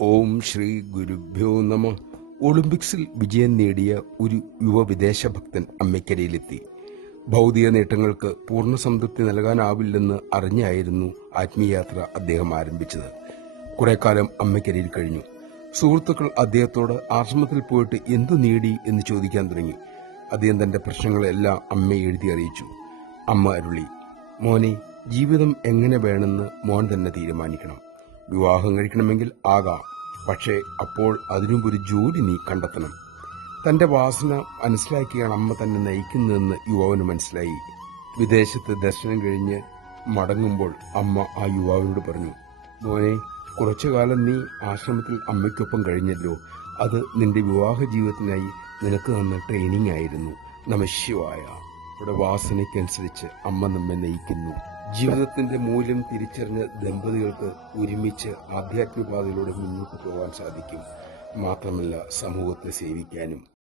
ഓം ശ്രീ ഗുരുഭ്യോ നമ. ഒളിമ്പിക്സിൽ വിജയം നേടിയ ഒരു യുവ വിദേശ ഭക്തൻ അമ്മയ്ക്കരിയിലെത്തി. ഭൗതിക നേട്ടങ്ങൾക്ക് പൂർണ്ണ സംതൃപ്തി നൽകാനാവില്ലെന്ന് അറിഞ്ഞായിരുന്നു ആത്മീയയാത്ര അദ്ദേഹം ആരംഭിച്ചത്. കുറെ കാലം അമ്മയ്ക്കരിയിൽ കഴിഞ്ഞു. സുഹൃത്തുക്കൾ അദ്ദേഹത്തോട് ആശ്രമത്തിൽ പോയിട്ട് എന്തു നേടി എന്ന് ചോദിക്കാൻ തുടങ്ങി. അദ്ദേഹം തന്റെ പ്രശ്നങ്ങളെല്ലാം അമ്മയെ എഴുതി അറിയിച്ചു. അമ്മ അരുളി, മോനെ, ജീവിതം എങ്ങനെ വേണമെന്ന് മോൻ തന്നെ തീരുമാനിക്കണം. വിവാഹം കഴിക്കണമെങ്കിൽ ആകാം, പക്ഷേ അപ്പോൾ അതിനുമൊരു ജോലി നീ കണ്ടെത്തണം. തന്റെ വാസന മനസ്സിലാക്കിയാണ് അമ്മ തന്നെ നയിക്കുന്നതെന്ന് യുവാവിന് മനസ്സിലായി. വിദേശത്ത് ദർശനം കഴിഞ്ഞ് മടങ്ങുമ്പോൾ അമ്മ ആ യുവാവിനോട് പറഞ്ഞു, മോനെ, കുറച്ചുകാലം നീ ആശ്രമത്തിൽ അമ്മയ്ക്കൊപ്പം കഴിഞ്ഞല്ലോ. അത് നിന്റെ വിവാഹ ജീവിതത്തിനായി നിനക്ക് തന്ന ട്രെയിനിങ് ആയിരുന്നു. നമഃശിവായ. ഇവിടെ വാസനയ്ക്കനുസരിച്ച് അമ്മ നമ്മെ നയിക്കുന്നു. ജീവിതത്തിന്റെ മൂല്യം തിരിച്ചറിഞ്ഞ ദമ്പതികൾക്ക് ഒരുമിച്ച് ആധ്യാത്മികപാതയിലൂടെ മുന്നോട്ട് പോകാൻ സാധിക്കും. മാത്രമല്ല, സമൂഹത്തെ സേവിക്കാനും.